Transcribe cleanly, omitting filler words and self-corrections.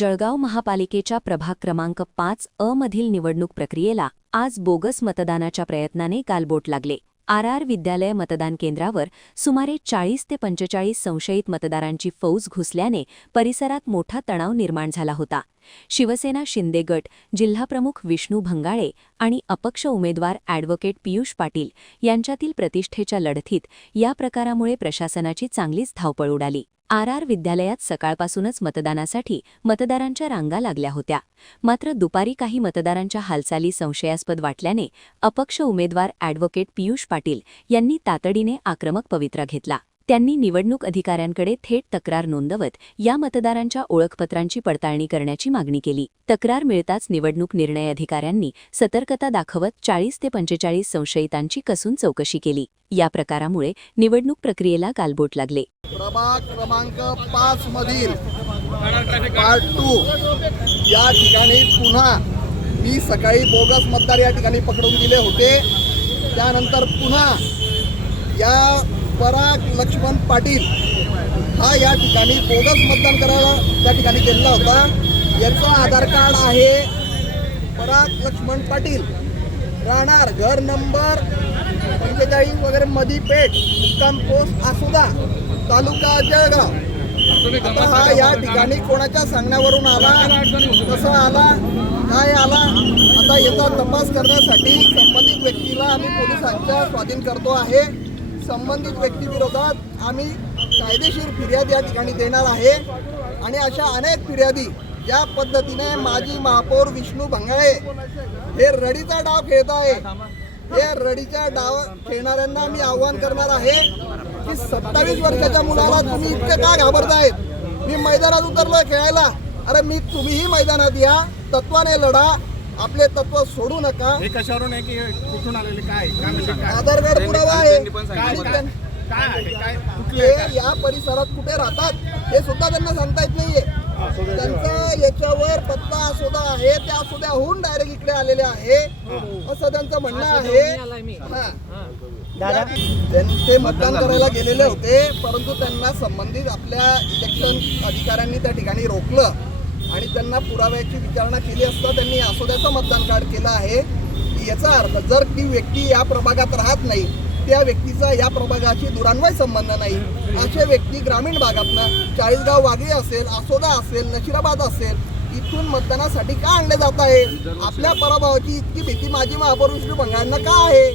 जळगाव महापालिकेच्या प्रभाग क्रमांक 5 मधील निवडणूक प्रक्रियेला आज बोगस मतदानाच्या प्रयत्नाने गालबोट लागले। आर विद्यालय मतदान केंद्रावर सुमारे 40 ते 45 संशयित मतदारांची फौज घुसल्याने परिसरात मोठा तणाव निर्माण झाला होता। शिवसेना शिंदे गट, जिल्हाप्रमुख विष्णू भंगाळे आणि अपक्ष उमेदवार ॲडव्होकेट पियुष पाटील यांच्यातील प्रतिष्ठेच्या लढतीत या प्रकारामुळे प्रशासनाची चांगलीच धावपळ उडाली। आर विद्यालयात सकाळपासूनच मतदानासाठी मतदारांच्या रांगा लागल्या होत्या। मात्र दुपारी काही मतदारांच्या हालचाली संशयास्पद वाटल्याने अपक्ष उमेदवार ॲडव्होकेट पियुष पाटील यांनी तातडीने आक्रमक पवित्रा घेतला। त्यांनी निवडणूक अधिकाऱ्यांकडे थेट तक्रार नोंदवत या मतदारांच्या ओळखपत्रांची पडताळणी करण्याची मागणी केली। तक्रार मिळताच निवडणूक निर्णय अधिकाऱ्यांनी सतर्कता दाखवत 40 ते 45 संशयितांची कसून चौकशी केली। या प्रकारामुळे निवडणूक प्रक्रियेला गालबोट लागले। प्रभाग क्रमांक 5 मधील पार्ट 2 या ठिकाणी पुन्हा मी सकाळी बोगस मतदार या ठिकाणी पकडून दिले होते। त्यानंतर पुन्हा या पराग लक्ष्मण पाटील हा या ठिकाणी बोगस मतदान करायला त्या ठिकाणी गेलेला होता। याचा आधार कार्ड आहे पराग लक्ष्मण पाटील, राहणार घर नंबर 45 वगैरे मधीपेठ, मुक्काम पोस्ट आसुदा, तालुका जळगाव। आता हा या ठिकाणी कोणाच्या सांगण्यावरून आला, कसा आला, काय आला, आता याचा तपास करण्यासाठी संबंधित व्यक्तीला आम्ही पोलिसांच्या स्वाधीन करतो आहे। संबंधित व्यक्तीविरोधात आम्ही कायदेशीर फिर्याद या ठिकाणी देणार आहे आणि अशा अनेक फिर्यादी ज्या पद्धतीने माजी महापौर विष्णू भंगाळे हे रडीचा डाव खेळत आहे, हे रडीचा डाव खेळणाऱ्यांना मी आव्हान करणार आहे की 27 वर्षाच्या मुलाला तुम्ही इतके का घाबरतायत? मी मैदानात उतरलोय खेळायला, अरे तुम्हीही मैदानात या, तत्वाने लढा, आपले तत्व सोडू नका। हे कशावरून आहे की कुठून आलेले काय आधार कार्ड पुरावा आहे, कुठले या परिसरात कुठे राहतात हे सुद्धा त्यांना सांगता येत नाहीये। त्यांचा याच्यावर पत्ता आसोदा आहे, त्या आसोद्याहून डायरेक्ट इकडे आलेले आहे असं त्यांचं म्हणणं आहे। ते मतदान करायला गेलेले होते, परंतु त्यांना संबंधित आपल्या इलेक्शन अधिकाऱ्यांनी त्या ठिकाणी रोखलं आणि त्यांना पुराव्याची विचारणा केली असता त्यांनी आसोद्याचं मतदान कार्ड केलं आहे। याचा अर्थ जर ती व्यक्ती या प्रभागात राहत नाही, त्या व्यक्तीचा या प्रभागाशी दुरान्वय संबंध नाही, असे व्यक्ती ग्रामीण भागातनं चाळीसगाव वाघळी असेल, आसोदा असेल, नशिराबाद असेल, इथून मतदानासाठी का आणले जात आहे? आपल्या पराभवाची इतकी भीती माजी महापौर विष्णू भंगाळेंना का आहे?